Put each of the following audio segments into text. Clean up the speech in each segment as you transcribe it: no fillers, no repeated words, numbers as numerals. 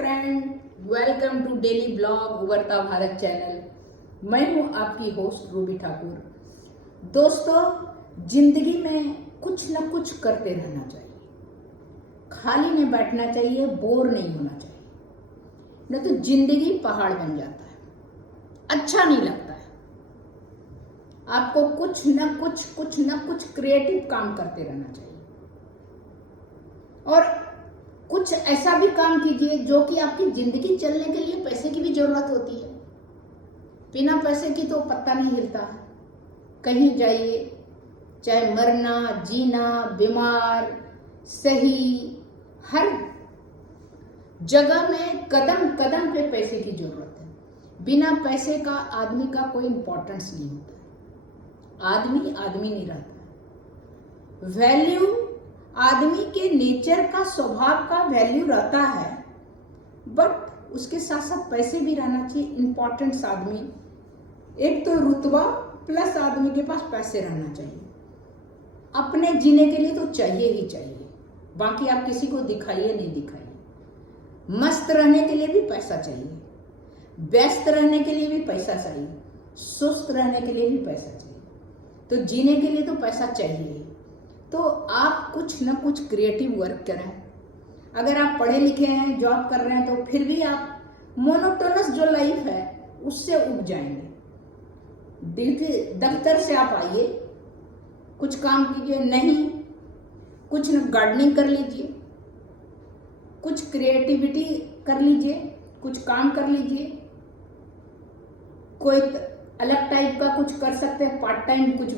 Friend, welcome to daily blog Ubharta Bharat channel. मैं हूं आपकी होस्ट रूबी ठाकुर। दोस्तों, जिंदगी में कुछ न कुछ करते रहना चाहिए, खाली नहीं बैठना चाहिए, बोर नहीं होना चाहिए, नहीं तो जिंदगी पहाड़ बन जाता है, अच्छा नहीं लगता है। आपको कुछ न कुछ क्रिएटिव काम करते रहना चाहिए और कुछ ऐसा भी काम कीजिए जो कि आपकी जिंदगी चलने के लिए पैसे की भी जरूरत होती है। बिना पैसे की तो पत्ता नहीं हिलता। कहीं जाइए, चाहे मरना, जीना, बीमार, सही, हर जगह में कदम कदम पे पैसे की जरूरत है। बिना पैसे का आदमी का कोई इंपॉर्टेंस नहीं होता। आदमी आदमी नहीं रहता। वैल्यू आदमी के नेचर का, स्वभाव का वैल्यू रहता है, बट उसके साथ साथ पैसे भी रहना चाहिए। इंपॉर्टेंस आदमी, एक तो रुतबा प्लस आदमी के पास पैसे रहना चाहिए। अपने जीने के लिए तो चाहिए ही चाहिए, बाकी आप किसी को दिखाइए नहीं दिखाइए। मस्त रहने के लिए भी पैसा चाहिए, व्यस्त रहने के लिए भी पैसा चाहिए, सुस्त रहने के लिए भी पैसा चाहिए। तो जीने के लिए तो पैसा चाहिए। तो आप कुछ न कुछ क्रिएटिव वर्क करें। अगर आप पढ़े लिखे हैं, जॉब कर रहे हैं, तो फिर भी आप मोनोटोनस जो लाइफ है उससे उब जाएंगे। दिल के दफ्तर से आप आइए, कुछ काम कीजिए, नहीं कुछ न गार्डनिंग कर लीजिए, कुछ क्रिएटिविटी कर लीजिए, कुछ काम कर लीजिए, कोई अलग टाइप का कुछ कर सकते हैं, पार्ट टाइम कुछ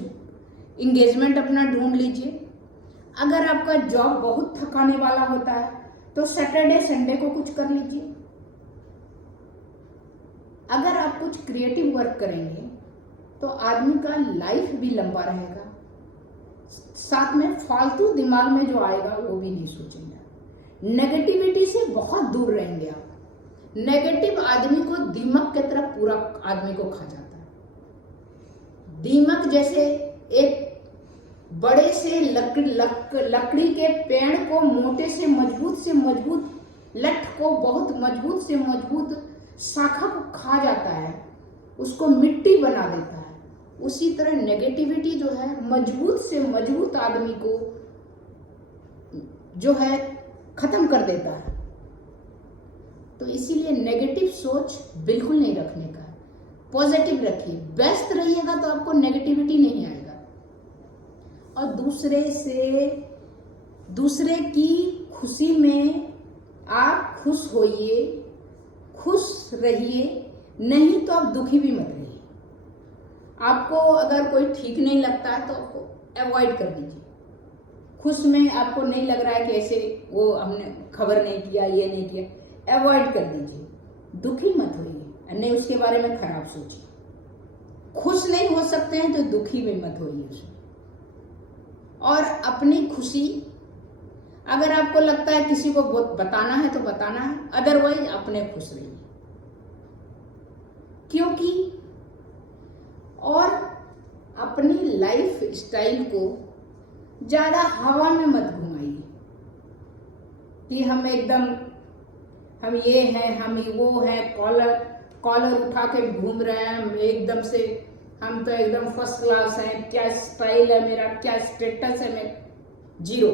इंगेजमेंट अपना ढूंढ लीजिए। अगर आपका जॉब बहुत थकाने वाला होता है तो सैटरडे संडे को कुछ कर लीजिए। अगर आप कुछ क्रिएटिव वर्क करेंगे तो आदमी का लाइफ भी लंबा रहेगा, साथ में फालतू दिमाग में जो आएगा वो भी नहीं सोचेंगे। नेगेटिविटी से बहुत दूर रहेंगे आप। नेगेटिव आदमी को दीमक की तरह पूरा आदमी को खा जाता है। दीमक जैसे एक बड़े से लकड़ी के पेड़ को मोटे से मजबूत लठ को बहुत मजबूत से मजबूत शाखा को खा जाता है, उसको मिट्टी बना देता है। उसी तरह नेगेटिविटी जो है मजबूत से मजबूत आदमी को जो है खत्म कर देता है। तो इसीलिए नेगेटिव सोच बिल्कुल नहीं रखने का है, पॉजिटिव रखिए। व्यस्त रहिएगा तो आपको नेगेटिविटी नहीं आएगा। और दूसरे की खुशी में आप खुश होइए, खुश रहिए, नहीं तो आप दुखी भी मत रहिए। आपको अगर कोई ठीक नहीं लगता है तो आपको अवॉइड कर दीजिए। खुश में आपको नहीं लग रहा है कि ऐसे वो हमने खबर नहीं किया, ये नहीं किया, अवॉइड कर दीजिए। दुखी मत होइए, नहीं उसके बारे में खराब सोचिए। खुश नहीं हो सकते हैं तो दुखी भी मत होइए उसमें। और अपनी खुशी, अगर आपको लगता है किसी को बताना है तो बताना है, अदरवाइज अपने खुश रहिए। क्योंकि और अपनी लाइफ स्टाइल को ज्यादा हवा में मत घुमाइए कि हम ये हैं, हम वो हैं, कॉलर उठा के घूम रहे हैं, एकदम से हम तो एकदम फर्स्ट क्लास हैं, क्या स्टाइल है मेरा, क्या स्टेटस है मेरा। जीरो।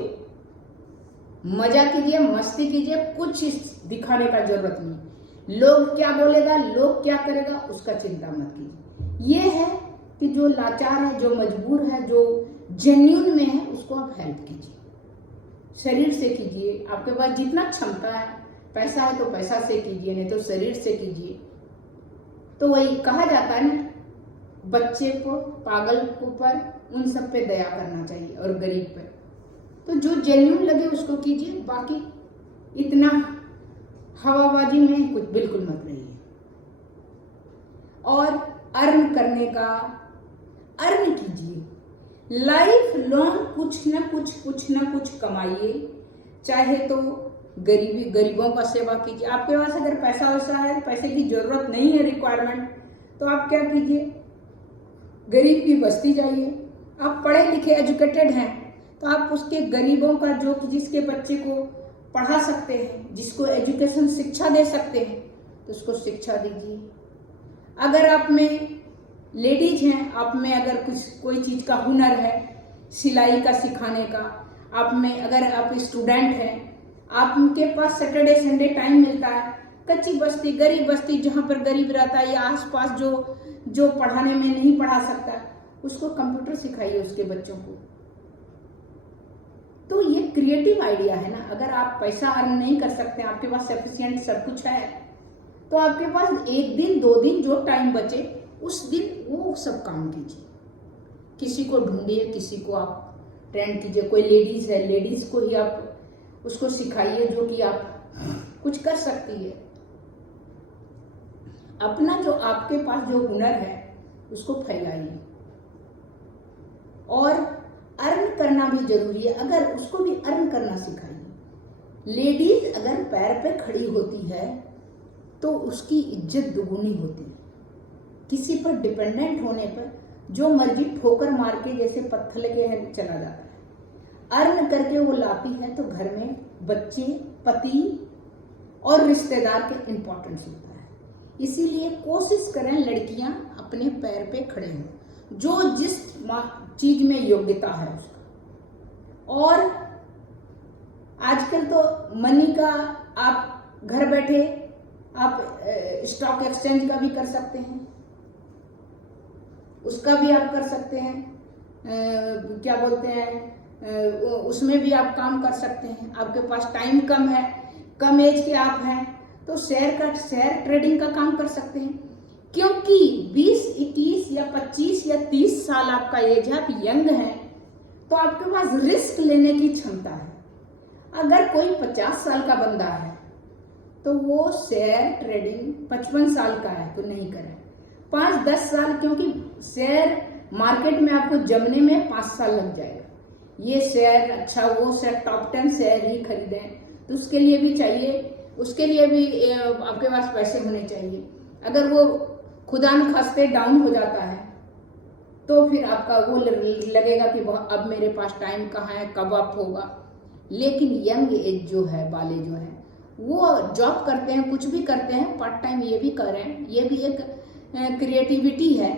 मजा कीजिए, मस्ती कीजिए, कुछ दिखाने का जरूरत नहीं। लोग क्या बोलेगा, लोग क्या करेगा, उसका चिंता मत कीजिए। ये है कि जो लाचार है, जो मजबूर है, जो जेन्युइन में है, उसको आप हेल्प कीजिए। शरीर से कीजिए। आपके पास जितना क्षमता है, पैसा है तो पैसा से कीजिए, नहीं तो शरीर से कीजिए। तो वही कहा जाता है ना, बच्चे को, पागल को पर उन सब पे दया करना चाहिए और गरीब पे। तो जो जेन्युइन लगे उसको कीजिए, बाकी इतना हवाबाजी में कुछ बिल्कुल मत रहिए। और अर्न करने का, अर्न कीजिए। लाइफ लॉन्ग कुछ न कुछ कमाइए। चाहे तो गरीबों का सेवा कीजिए। आपके पास अगर पैसा वैसा है, पैसे की जरूरत नहीं है, रिक्वायरमेंट, तो आप क्या कीजिए, गरीब की बस्ती जाइए। आप पढ़े लिखे एजुकेटेड हैं तो आप उसके गरीबों का, जो जिसके बच्चे को पढ़ा सकते हैं, जिसको एजुकेशन शिक्षा दे सकते हैं, तो उसको शिक्षा दीजिए। अगर आप में लेडीज हैं, आप में अगर कोई चीज़ का हुनर है, सिलाई का सिखाने का, आप में अगर आप स्टूडेंट हैं, आपके पास सैटरडे संडे टाइम मिलता है, कच्ची बस्ती, गरीब बस्ती, जहाँ पर गरीब रहता है या आसपास जो पढ़ाने में नहीं पढ़ा सकता, उसको कंप्यूटर सिखाइए उसके बच्चों को। तो ये क्रिएटिव आइडिया है ना। अगर आप पैसा अर्न नहीं कर सकते, आपके पास सफिशिएंट सब कुछ है, तो आपके पास एक दिन 2 दिन जो टाइम बचे, उस दिन वो सब काम कीजिए। किसी को ढूंढिए, किसी को आप ट्रेंड कीजिए। कोई लेडीज है, लेडीज को ही आप उसको सिखाइए जो कि आप कुछ कर सकती है। अपना जो आपके पास जो हुनर है उसको फैलाइए। और अर्न करना भी जरूरी है, अगर उसको भी अर्न करना सिखाइए। लेडीज अगर पैर पे खड़ी होती है तो उसकी इज्जत दुगुनी होती है। किसी पर डिपेंडेंट होने पर जो मर्जी ठोकर मार के जैसे पत्थर के है चला जाता है। अर्न करके वो लाती है तो घर में बच्चे, पति और रिश्तेदार के इम्पोर्टेंस होता है। इसीलिए कोशिश करें लड़कियां अपने पैर पे खड़े हों, जो जिस चीज में योग्यता है उसका। और आजकल तो मनी का आप घर बैठे आप स्टॉक एक्सचेंज का भी कर सकते हैं, उसका भी आप कर सकते हैं। क्या बोलते हैं, उसमें भी आप काम कर सकते हैं। आपके पास टाइम कम है, कम एज के आप हैं, तो शेयर ट्रेडिंग का काम कर सकते हैं। क्योंकि 20, 21 या 25 या 30 साल आपका एज है, आप यंग हैं, तो आपके पास रिस्क लेने की क्षमता है। अगर कोई 50 साल का बंदा है तो वो शेयर ट्रेडिंग 55 साल का है तो नहीं करे। 5-10 साल, क्योंकि शेयर मार्केट में आपको जमने में 5 साल लग जाएगा। ये शेयर अच्छा, वो शेयर टॉप 10 शेयर ही खरीदें, तो उसके लिए भी चाहिए, उसके लिए भी आपके पास पैसे होने चाहिए। अगर वो खुदा न खास्ते डाउन हो जाता है तो फिर आपका वो लगेगा कि अब मेरे पास टाइम कहाँ है, कब अप होगा। लेकिन यंग एज जो है वाले जो है वो जॉब करते हैं, कुछ भी करते हैं, पार्ट टाइम ये भी कर रहे हैं, ये भी एक क्रिएटिविटी है,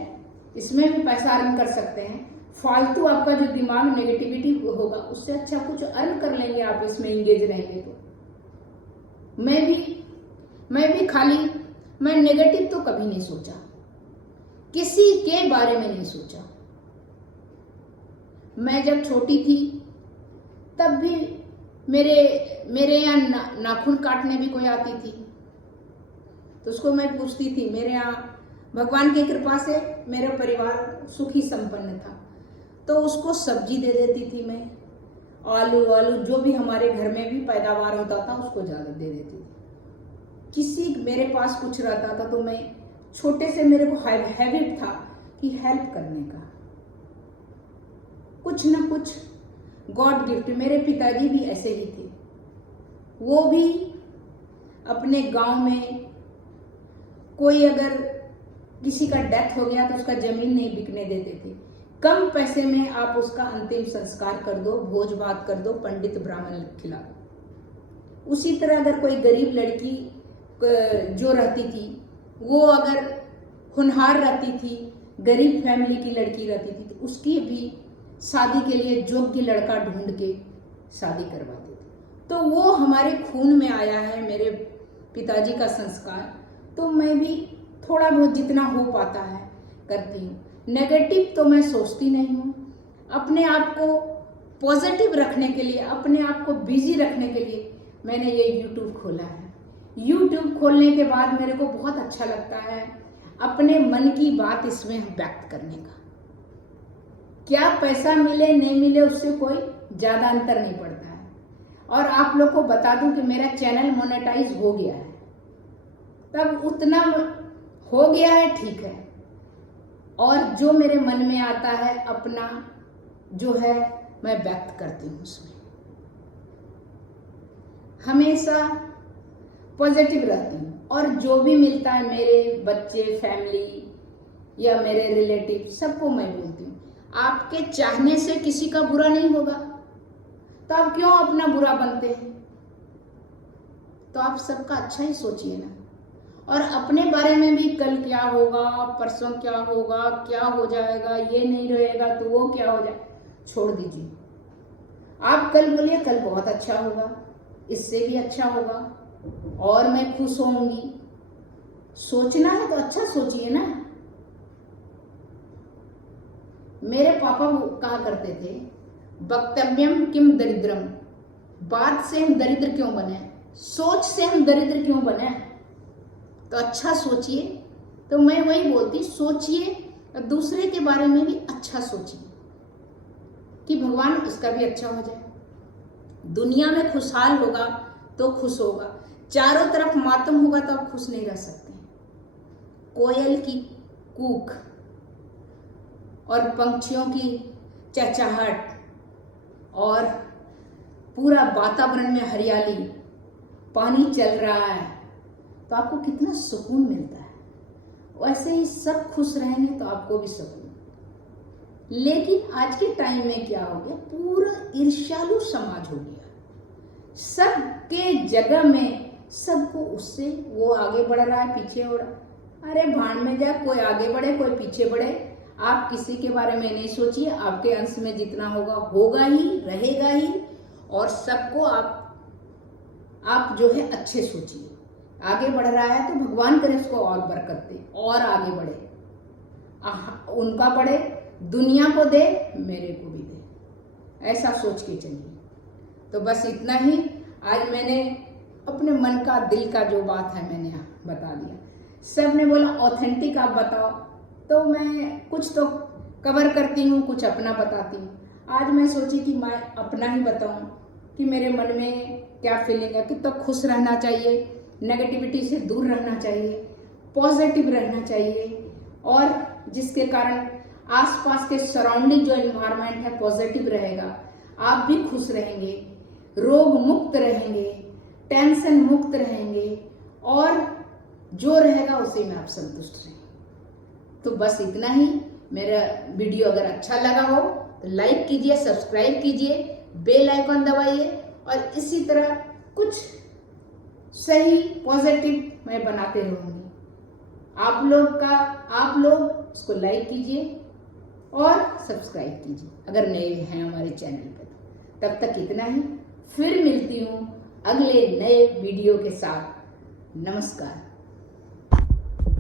इसमें भी पैसा अर्न कर सकते हैं। फालतू आपका जो दिमाग नेगेटिविटी होगा, उससे अच्छा कुछ अर्न कर लेंगे आप इसमें इंगेज रहेंगे तो। मैं भी खाली, मैं नेगेटिव तो कभी नहीं सोचा, किसी के बारे में नहीं सोचा। मैं जब छोटी थी तब भी मेरे यहाँ नाखून काटने भी कोई आती थी तो उसको मैं पूछती थी। मेरे यहाँ भगवान की कृपा से मेरा परिवार सुखी संपन्न था, तो उसको सब्जी दे देती थी मैं, आलू जो भी हमारे घर में भी पैदावार होता था उसको ज़्यादा दे देती थी। किसी मेरे पास कुछ रहता था तो मैं छोटे से, मेरे को हैबिट था कि हेल्प करने का, कुछ ना कुछ गॉड गिफ्ट। मेरे पिताजी भी ऐसे ही थे, वो भी अपने गांव में कोई अगर किसी का डेथ हो गया तो उसका जमीन नहीं बिकने देते थे। कम पैसे में आप उसका अंतिम संस्कार कर दो, भोज भात कर दो, पंडित ब्राह्मण खिला दो। उसी तरह अगर कोई गरीब लड़की जो रहती थी, वो अगर होनहार रहती थी, गरीब फैमिली की लड़की रहती थी, तो उसकी भी शादी के लिए योग्य लड़का ढूंढ के शादी करवाते थे। तो वो हमारे खून में आया है, मेरे पिताजी का संस्कार। तो मैं भी थोड़ा बहुत जितना हो पाता है करती हूँ। नेगेटिव तो मैं सोचती नहीं हूँ। अपने आप को पॉजिटिव रखने के लिए, अपने आप को बिजी रखने के लिए मैंने ये यूट्यूब खोला है। यूट्यूब खोलने के बाद मेरे को बहुत अच्छा लगता है अपने मन की बात इसमें व्यक्त करने का। क्या पैसा मिले नहीं मिले उससे कोई ज़्यादा अंतर नहीं पड़ता है। और आप लोग को बता दूं कि मेरा चैनल मोनेटाइज हो गया है, तब उतना हो गया है, ठीक है। और जो मेरे मन में आता है अपना जो है मैं व्यक्त करती हूँ, उसमें हमेशा पॉजिटिव रहती हूँ। और जो भी मिलता है मेरे बच्चे, फैमिली या मेरे रिलेटिव, सबको मैं बोलती हूँ आपके चाहने से किसी का बुरा नहीं होगा, तो आप क्यों अपना बुरा बनते हैं। तो आप सबका अच्छा ही सोचिए ना। और अपने बारे में भी कल क्या होगा, परसों क्या होगा, क्या हो जाएगा, ये नहीं रहेगा तो वो क्या हो जाए, छोड़ दीजिए। आप कल बोलिए कल बहुत अच्छा होगा, इससे भी अच्छा होगा और मैं खुश होंगी। सोचना है तो अच्छा सोचिए ना। मेरे पापा कहा करते थे, वक्तव्यम किम दरिद्रम, बात से हम दरिद्र क्यों बने, सोच से हम दरिद्र क्यों बने। तो अच्छा सोचिए। तो मैं वही बोलती, सोचिए और दूसरे के बारे में भी अच्छा सोचिए कि भगवान उसका भी अच्छा हो जाए। दुनिया में खुशहाल होगा तो खुश होगा, चारों तरफ मातम होगा तो आप खुश नहीं रह सकते। कोयल की कूक और पंछियों की चहचहाहट और पूरा वातावरण में हरियाली, पानी चल रहा है तो आपको कितना सुकून मिलता है। वैसे ही सब खुश रहेंगे तो आपको भी सुकून। लेकिन आज के टाइम में क्या हो गया, पूरा ईर्ष्यालु समाज हो गया। सबके जगह में सबको उससे वो आगे बढ़ रहा है, पीछे हो रहा। अरे भाड़ में जाए, कोई आगे बढ़े कोई पीछे बढ़े, आप किसी के बारे में नहीं सोचिए। आपके अंश में जितना होगा होगा ही, रहेगा ही। और सबको आप जो है अच्छे सोचिए। आगे बढ़ रहा है तो भगवान करे उसको और बरकत दे और आगे बढ़े, उनका बढ़े, दुनिया को दे, मेरे को भी दे, ऐसा सोच के चलिए। तो बस इतना ही आज मैंने अपने मन का, दिल का जो बात है मैंने बता दिया। सब ने बोला ऑथेंटिक आप बताओ, तो मैं कुछ तो कवर करती हूँ, कुछ अपना बताती हूँ। आज मैं सोची कि मैं अपना ही बताऊँ कि मेरे मन में क्या फीलिंग है। कि तो खुश रहना चाहिए, नेगेटिविटी से दूर रहना चाहिए, पॉजिटिव रहना चाहिए, और जिसके कारण आसपास के सराउंडिंग जो एनवायरनमेंट है पॉजिटिव रहेगा, आप भी खुश रहेंगे, रोग मुक्त रहेंगे, टेंशन मुक्त रहेंगे, और जो रहेगा उसी में आप संतुष्ट रहेंगे। तो बस इतना ही। मेरा वीडियो अगर अच्छा लगा हो तो लाइक कीजिए, सब्सक्राइब कीजिए, बेल आइकन दबाइए, और इसी तरह कुछ सही पॉजिटिव मैं बनाते रहूँगी। आप लोग उसको लाइक कीजिए और सब्सक्राइब कीजिए अगर नए हैं हमारे चैनल पर। तब तक इतना ही, फिर मिलती हूँ अगले नए वीडियो के साथ। नमस्कार।